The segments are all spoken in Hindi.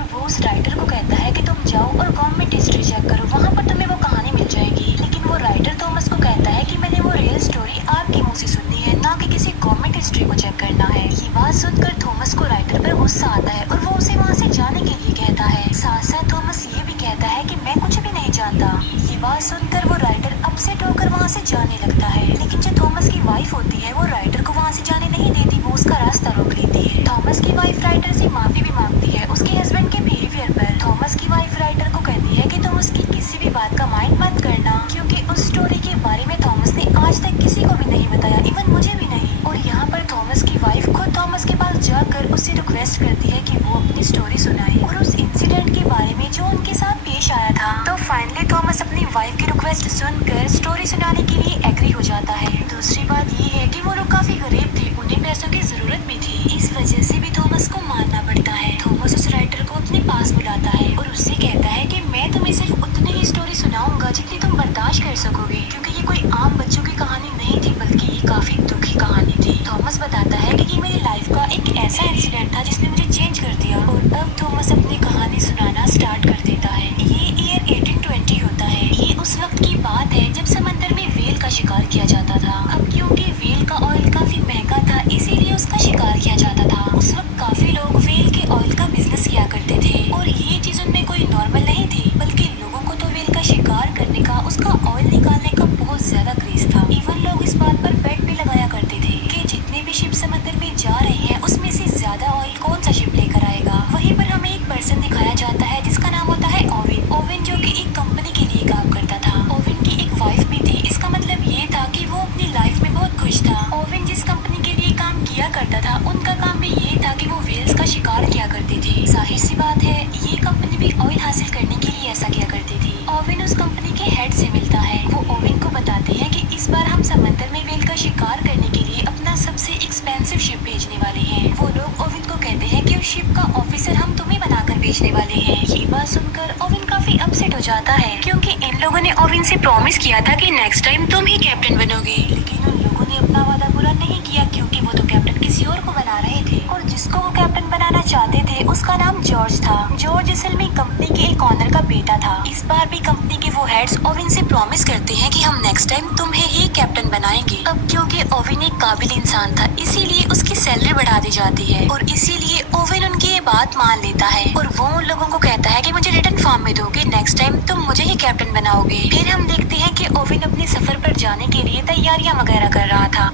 और वो उस राइटर को कहता है कि तुम जाओ और गवर्नमेंट हिस्ट्री चेक करो, वहाँ पर तुम्हें वो कहानी मिल जाएगी। लेकिन वो राइटर थॉमस को कहता है कि मैंने वो रियल स्टोरी आपके मुंह से सुननी है, ना कि किसी गवर्नमेंट हिस्ट्री को चेक करना है। ये बात सुनकर थॉमस को राइटर पर गुस्सा आता है और वो उसे वहाँ से जाने के लिए कहता है। साथ साथ थॉमस ये भी कहता है कि मैं कुछ भी नहीं जानता। ये बात सुनकर वो राइटर अपसेट होकर वहाँ से जाने लगता है। लेकिन जो थॉमस की वाइफ होती है वो राइटर को वहाँ से जाने नहीं देती, वो उसका रास्ता रोक लेती है। थॉमस की वाइफ राइटर से माफी भी मांगती है उसके हस्बैंड के बिहेवियर पर। थॉमस की वाइफ राइटर को कहती है कि तुम उसकी किसी भी बात का माइंड मत करना, क्योंकि उस स्टोरी के बारे में थॉमस ने आज तक किसी को भी नहीं बताया, इवन मुझे भी नहीं। और यहाँ पर थॉमस की वाइफ खुद थॉमस के पास जाकर उससे रिक्वेस्ट करती है कि वो अपनी स्टोरी सुनाए और उस इंसिडेंट के बारे में जो उनके साथ पेश आया था। तो फाइनली थॉमस अपनी वाइफ की रिक्वेस्ट सुनकर स्टोरी सुनाने के लिए एग्री हो जाता है। दूसरी बात ये है कि वो लोग काफी गरीब थे, उन्हें पैसों की जरूरत भी थी, इस वजह से भी थॉमस को मानना पड़ता है। थॉमस उस राइटर को अपने पास बुलाता है और उससे कहता है कि मैं तुम्हें सिर्फ उतनी ही स्टोरी सुनाऊंगा जितनी तुम बर्दाश्त कर सकोगे, क्योंकि ये कोई आम बच्चों की कहानी नहीं थी, बल्कि ये काफी दुखी कहानी थी। थॉमस बताता है कि ये मेरी लाइफ का एक ऐसा इंसिडेंट था जिसने मुझे चेंज कर दिया। और अब थॉमस अपनी कहानी सुनाना स्टार्ट कर देता है। ये ईयर 1820 होता है। ये उस वक्त की बात है जब समंदर में व्हेल का शिकार किया जाता था। अब क्योंकि व्हेल का ऑयल काफी महंगा था, इसीलिए उसका शिकार किया जाता था। उस वक्त काफी लोग व्हेल के ऑयल का बिजनेस किया करते थे और ये चीज उनमें कोई नॉर्मल नहीं थी, बल्कि लोगों को तो व्हेल का शिकार करने का, उसका ऑयल निकालने का बहुत ज्यादा क्रेज था। इवन लोग इस बात पर बेट भी लगाया करते थे कि जितने भी शिप समंदर में जा रहे हैं उसमें से ज्यादा ऑयल कौन सा शिप लेकर आएगा। वहीं पर हमें एक पर्सन दिखाया जाता है जिसका नाम होता है ओवेन। ओवेन जो कि एक कंपनी के लिए काम करता था। ओवेन की एक वाइफ भी थी। इसका मतलब ये था कि वो अपनी लाइफ में बहुत खुश था। ओवेन जिस कंपनी के लिए काम किया करता था उनका काम भी ये था कि वो व्हेल्स का शिकार किया करते थे। जाहिर सी बात है ये कंपनी भी ऑयल हासिल करने के लिए ऐसा किया करती थी। ओवेन उस कंपनी के हेड से मिलता है। वो ओवेन को बताते हैं कि इस बार हम समंदर में व्हेल का शिकार करने के लिए अपना सबसे एक्सपेंसिव शिप भेजने वाले हैं। वो लोग ओवेन को कहते हैं कि उस शिप का ऑफिसर हम तुम्हें बनाकर भेजने वाले हैं। ये बात सुनकर ओवेन काफी अपसेट हो जाता है, क्योंकि इन लोगों ने ओवेन से प्रॉमिस किया था कि नेक्स्ट टाइम तुम ही कैप्टन बनोगे। लेकिन उन लोगों ने अपना वादा पूरा नहीं किया, क्योंकि वो तो कैप्टन किसी और को बना रहे थे और जिसको वो कैप्टन बनाना चाहते थे उसका नाम जॉर्ज था। जॉर्ज असल में कंपनी के एक ऑनर का बेटा था। इस बार भी कंपनी के वो हेड्स ओवेन से प्रॉमिस करते हैं कि हम नेक्स्ट टाइम तुम्हें ही कैप्टन बनाएंगे। अब क्योंकि ओवेन एक काबिल इंसान था, इसीलिए उसकी सैलरी बढ़ा दी जाती है और इसीलिए ओवेन उनकी ये बात मान लेता है और वो उन लोगों को कहता है कि मुझे रिटर्न फॉर्म में दोगे, नेक्स्ट टाइम तुम मुझे ही कैप्टन बनाओगे। फिर हम देखते हैं कि ओवेन अपने सफर पर जाने के लिए तैयारियां वगैरह कर रहा था।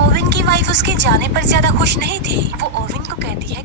ओवेन की वाइफ उसके जाने पर ज्यादा खुश नहीं थी। वो ओवेन को कहती है